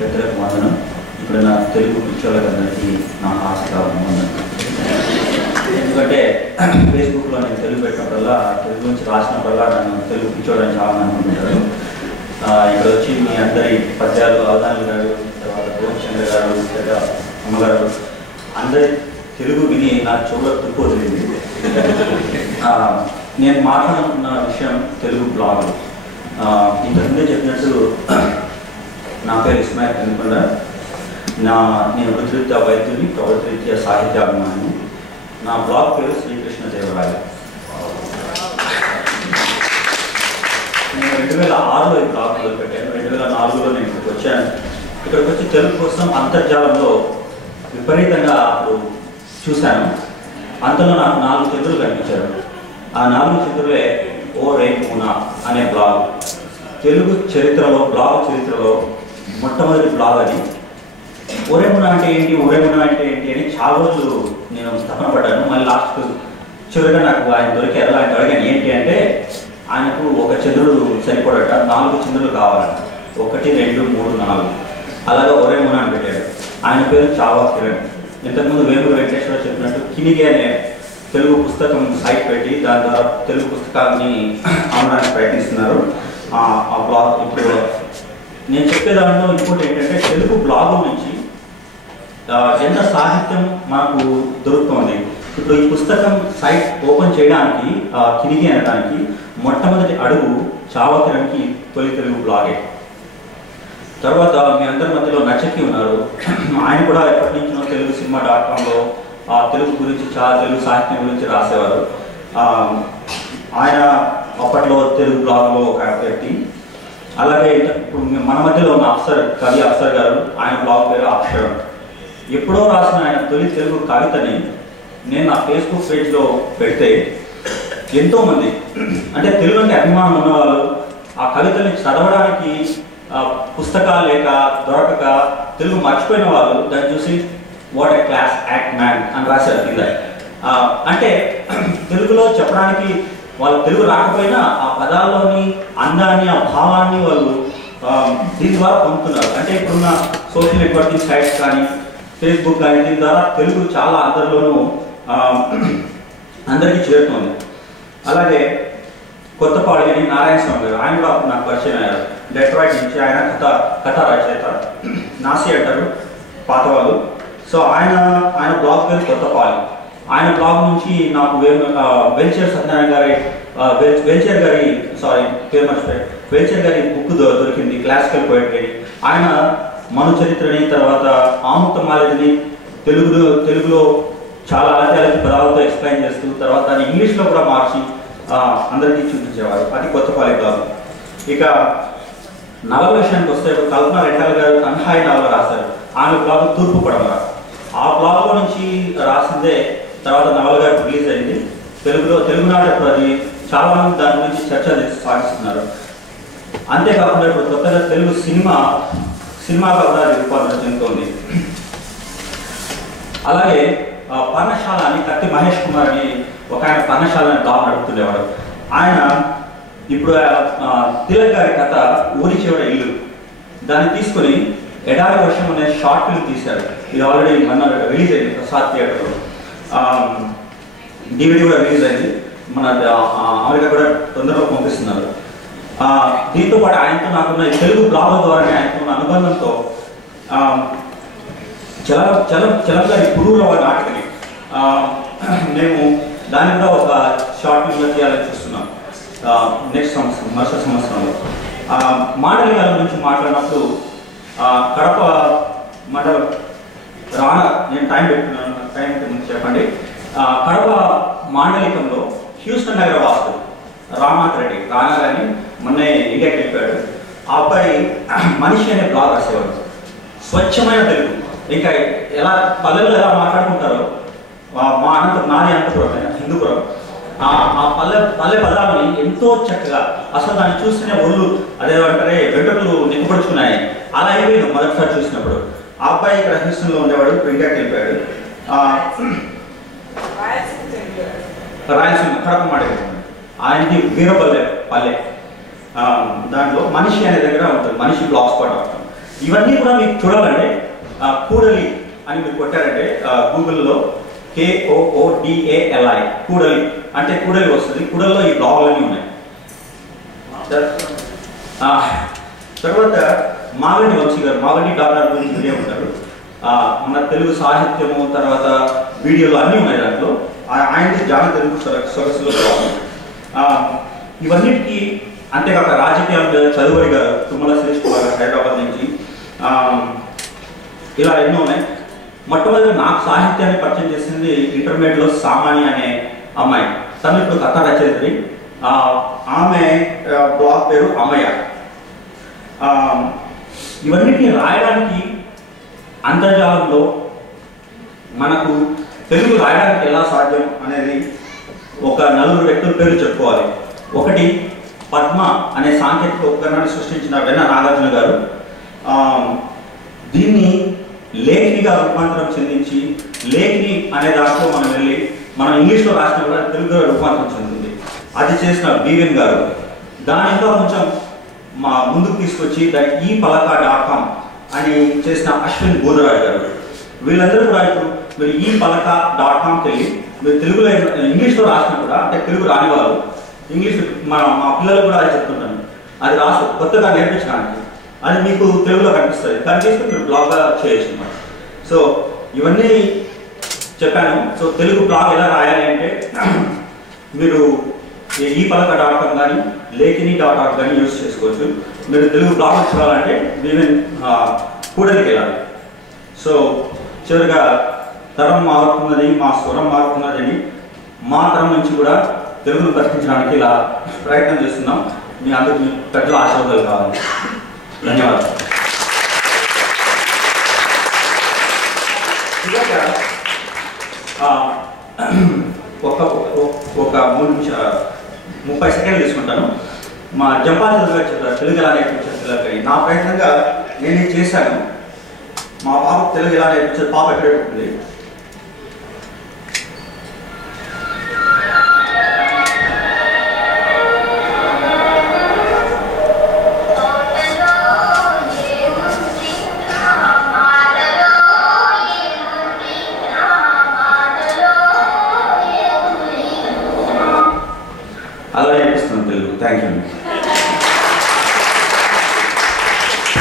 పెద్దలకు వందనం. ఇప్పుడు నా తెలుగు పిచ్చోళ్ళకందరికీ నా ఆశీర్వాదం వందనం. ఎందుకంటే ఫేస్బుక్లో నేను తెలుగు పెట్టినప్పుడల్లా, తెలుగు గురించి రాసినప్పుడల్లా నన్ను తెలుగు పిచ్చోడని చాలా అనుకుంటుంటారు. ఇక్కడ వచ్చి మీ అందరి పద్యాలు, అవధానులు గారు, తర్వాత గోవిందచంద్ర గారు, పెద్ద అమ్మగారు అందరి తెలుగు విని నా చెవులో తుప్పు వదిలింది. నేను మాట్లాడుతున్న విషయం తెలుగు బ్లాగులు. ఇంతకుముందే చెప్పినట్టు నా పేరు ఇస్మాయిల్ కనుకొండ. నేను వృత్తిరీత్యా వైద్యుని, ప్రవృత్తిరీత్యా సాహిత్యాభిమాని. నా బ్లాగ్ పేరు శ్రీకృష్ణదేవరాయ. నేను 2006లో ఈ బ్లాగ్ మొదలుపెట్టాను. 2004లో నేను ఇక్కడికి వచ్చాను. ఇక్కడికి వచ్చి తెలుగు కోసం అంతర్జాలంలో విపరీతంగా అప్పుడు చూశాను. అంతలో నాకు 4 చంద్రులు కనిపించారు. ఆ 4 చంద్రులే ఓ రే పూనా అనే బ్లాగ్. తెలుగు చరిత్రలో, బ్లాగ్ చరిత్రలో మొట్టమొదటి బ్లాగ్ అది. ఒరేమునా అంటే ఏంటి, ఒరేమునా అంటే ఏంటి అని చాలా రోజులు నేను తపన పడ్డాను. మళ్ళీ లాస్ట్ చివరిగా నాకు ఆయన దొరికారు. ఆయన అడిగాను ఏంటి అంటే, ఆయనకు ఒక చంద్రుడు సరిపడట, 4 చంద్రులు కావాలంట. 1, 2, 3, 4 అలాగే ఒరేమునా అని పెట్టాడు. ఆయన పేరు చావా కిరణ్. ఇంతకుముందు వేమూరు వెంకటేశ్వర చెప్పినట్టు కినిగి అనే తెలుగు పుస్తకం సైట్ పెట్టి దాని ద్వారా తెలుగు పుస్తకాన్ని అమ్మడానికి ప్రయత్నిస్తున్నారు. ఆ బ్లాగ్ ఇప్పుడు నేను చెప్పే దాంట్లో ఇంకోటి ఏంటంటే, తెలుగు బ్లాగు నుంచి ఎంత సాహిత్యం మనకు దొరుకుతుంది. ఇప్పుడు ఈ పుస్తకం సైట్ ఓపెన్ చేయడానికి, కినిగి అనడానికి మొట్టమొదటి అడుగు చావా కిరణ్కి తొలి తెలుగు బ్లాగే. తర్వాత మీ అందరి మధ్యలో నచ్చకి ఉన్నారు. ఆయన కూడా ఎప్పటి నుంచో తెలుగు సినిమా.comలో తెలుగు గురించి, చాలా తెలుగు సాహిత్యం గురించి రాసేవారు. ఆయన అప్పట్లో తెలుగు బ్లాగ్లో ఒక వ్యక్తి. అలాగే ఇప్పుడు మన మధ్యలో ఉన్న కవి అఫ్సర్ గారు, ఆయన బ్లాగ్ పేరు అక్షరం. ఎప్పుడో రాసిన ఆయన తొలి తెలుగు కవితని నేను నా ఫేస్బుక్ పేజ్లో పెడితే ఎంతోమంది, అంటే తెలుగు అంటే అభిమానం ఉన్నవాళ్ళు, ఆ కవితని చదవడానికి పుస్తకాలు లేక దొరకక తెలుగు మర్చిపోయిన వాళ్ళు దాన్ని చూసి what a class act man అని రాశారు కింద. అంటే తెలుగులో చెప్పడానికి వాళ్ళు తెలుగు రాకపోయినా ఆ పదాల్లోని అందాన్ని, ఆ భావాన్ని వాళ్ళు దీని ద్వారా పొందుతున్నారు. అంటే ఇప్పుడున్న సోషల్ నెట్వర్కింగ్ సైట్స్ కానీ, ఫేస్బుక్ కానీ, దీని ద్వారా తెలుగు చాలా అందరిలోనూ అందరికీ చేరుతుంది. అలాగే కొత్తపాడి అని నారాయణ స్వామి గారు, ఆయన కూడా నాకు పరిచయం అయ్యారు. డెట్రాయిట్ నుంచి. ఆయన కథ రచయిత, నాసి అంటారు పాతవాళ్ళు. సో ఆయన బ్లాగ్ పేరు కొత్తపాడి. ఆయన బ్లాగ్ నుంచి నాకు వెల్చర్ సత్యనారాయణ గారి పేరు మర్చిపోయి వెల్చర్ గారి బుక్ దొరికింది, క్లాసికల్ పోయిటరీ. ఆయన మను చరిత్రని, తర్వాత ఆముక్త మాలతిని తెలుగులో చాలా అలతి పదాలతో ఎక్స్ప్లెయిన్ చేస్తూ, తర్వాత దాన్ని ఇంగ్లీష్లో కూడా మార్చి అందరికీ చూపించేవారు. అది కొత్తపాలి బ్లాగ్. ఇక నవల విషయానికి వస్తే, కల్పన రెంటాల గారు తన్హాయి నవల రాశారు. ఆమె బ్లాగ్ తూర్పు పడమర. ఆ బ్లాగ్లో నుంచి రాసిందే తర్వాత నవల గారు రిలీజ్ అయింది తెలుగునాడు. ఇప్పుడు అది చాలా మంది దాని గురించి చర్చ సాగిస్తున్నారు. అంతేకాకుండా ఇప్పుడు కొత్తగా తెలుగు సినిమాగా కూడా రూపాంతరం చెందుతోంది. అలాగే పర్ణశాల అని కత్తి మహేష్ కుమార్ అని ఒక ఆయన పర్ణశాలని బ్లాగ్ నడుపుతుండేవాడు. ఆయన ఇప్పుడు తిలక్ గారి కథ ఊరి చివర ఇల్లు, దాన్ని తీసుకుని ఎడారి వర్షం అనే షార్ట్ ఫిల్మ్ తీశారు. ఇది ఆల్రెడీ మన రిలీజ్ అయింది ప్రసాద్ థియేటర్లో. DVD కూడా రిలీజ్ అయింది. మన అమెరికా కూడా తొందరగా పంపిస్తున్నారు. దీంతో పాటు ఆయనతో నాకున్న తెలుగు బ్లాగ్ ద్వారానే ఆయనతో ఉన్న అనుబంధంతో చలం గారి పురుగుల వారి నాటకని మేము దాన్ని కూడా ఒక షార్ట్ ఫిల్మ్లో చేయాలని చూస్తున్నాం నెక్స్ట్ సంవత్సరం, మరుసటి సంవత్సరంలో. మాండలి గారి గురించి మాట్లాడినప్పుడు కడప మండలం నేను టైం పెట్టుకున్నాను, టైం ముందు చెప్పండి. కడప మాండలికంలో హ్యూస్టన్ నగర వాస్తు రామనాథ్ రెడ్డి రానా గారిని మొన్న ఇండియాకి వెళ్ళిపోయాడు. ఆ అబ్బాయి మనిషి అనే బ్లాగ్ రాసేవాడు. స్వచ్ఛమైన తెలుగు, ఇంకా ఎలా పల్లెల్లో ఎలా మాట్లాడుకుంటారో, నాది అనంతపురం, హిందూపురం, ఆ పల్లె పదాలని ఎంతో చక్కగా, అసలు దాన్ని చూస్తేనే ఒళ్ళు అదేమంటారే వెంట్రుకలు నిక్కపడుచుకున్నాయి. అలా అయిపోయింది మొదటిసారి చూసినప్పుడు. ఆ అబ్బాయి ఇక్కడ హ్యూస్టన్లో ఉండేవాడు, ఇప్పుడు ఇండియాకి వెళ్ళిపోయాడు. రాయలసీమ కడప మాట ఆయనది వీరపల్లె పల్లె. దాంట్లో మనిషి అనే దగ్గర ఉంటుంది, మనిషి బ్లాగ్ స్పాట్ అవుతాం. ఇవన్నీ కూడా మీకు చూడాలంటే కూడలి అని మీరు కొట్టారంటే గూగుల్లో KOODALI కూడలి అంటే కూడలి వస్తుంది. కూడలిలో ఈ బ్లాగులన్నీ ఉన్నాయి. తర్వాత మాగంటి వంశీ గారు, మాగంటి డాక్టర్ గురించి వీడియో ఉంటారు. మన తెలుగు సాహిత్యము తర్వాత వీడియోలు అన్నీ ఉన్నాయి దాంట్లో. ఆయనది జాన తెలుగు సొగసులో కావాలి. ఇవన్నిటికీ అంతేకాక రాజకీయాలు చదువురి గారు, తుమ్మల శ్రీష్ కుమార్ గారు హైదరాబాద్ నుంచి, ఇలా ఎన్నో ఉన్నాయి. మొట్టమొదటి నాకు సాహిత్యాన్ని పరిచయం చేసింది ఇంటర్మీడియట్లో సామాన్య అనే అమ్మాయి. తను ఇప్పుడు కథ రచయిత్రి. ఆమె బ్లాగ్ పేరు అమ్మయ్య. ఇవన్నిటిని రాయడానికి అంతర్జాలంలో మనకు తెలుగు రాయడానికి ఎలా సాధ్యం అనేది ఒక 4 వ్యక్తుల పేరు చెప్పుకోవాలి. ఒకటి పద్మ అనే సాంకేతిక ఉపకరణాన్ని సృష్టించిన వెన్న నాగార్జున గారు. దీన్ని లేఖినిగా రూపాంతరం చెందించి లేఖిని అనే దాంట్లో మనం ఇంగ్లీష్లో రాసిన కూడా తెలుగులో రూపాంతరం చెందింది. అది చేసిన BVN గారు. దాని ఇంకా కొంచెం ముందుకు తీసుకొచ్చి దాన్ని ePalaka.com అని చేసిన అశ్విన్ బోధరాజ్ గారు. వీళ్ళందరూ కూడా ఇప్పుడు మీరు ePalaka.comకి వెళ్ళి మీరు తెలుగులో ఇంగ్లీష్లో రాసినా కూడా, అంటే తెలుగు రాని వాళ్ళు ఇంగ్లీష్ మా పిల్లలు కూడా అది చెప్తుంటాను, అది రాసు కొత్తగా నేర్పించడానికి అది మీకు తెలుగులో కనిపిస్తుంది. దాన్ని తీసుకుని మీరు బ్లాగ్గా చేయొచ్చు అన్నమాట. సో ఇవన్నీ చెప్పాను. సో తెలుగు బ్లాగ్ ఎలా రాయాలి అంటే మీరు ePalaka.com కానీ లేఖిని.org కానీ యూజ్ చేసుకోవచ్చు. మీరు తెలుగు బ్లాగ్ చూడాలంటే BVN కూడలికి వెళ్ళాలి. సో చివరిగా తరం మారుతున్నది, మా స్వరం మారుతున్నదని మా తరం నుంచి కూడా తెలుగును ప్రకటించడానికి ఇలా ప్రయత్నం చేస్తున్నాం. మీ అందరికీ పెద్దల ఆశీర్వాదాలు కావాలి. ధన్యవాదాలు. ఒక 30 సెకండ్లు తీసుకుంటాను. మా జంపాల గారు చెప్పారు తెలుగు ఎలా నేర్పించారు పిల్లలకి. నా ప్రయత్నంగా నేను చేశాను. మా పాప తెలుగు ఎలా నేర్పించారు, పాప ఎక్కడ ఉంటుంది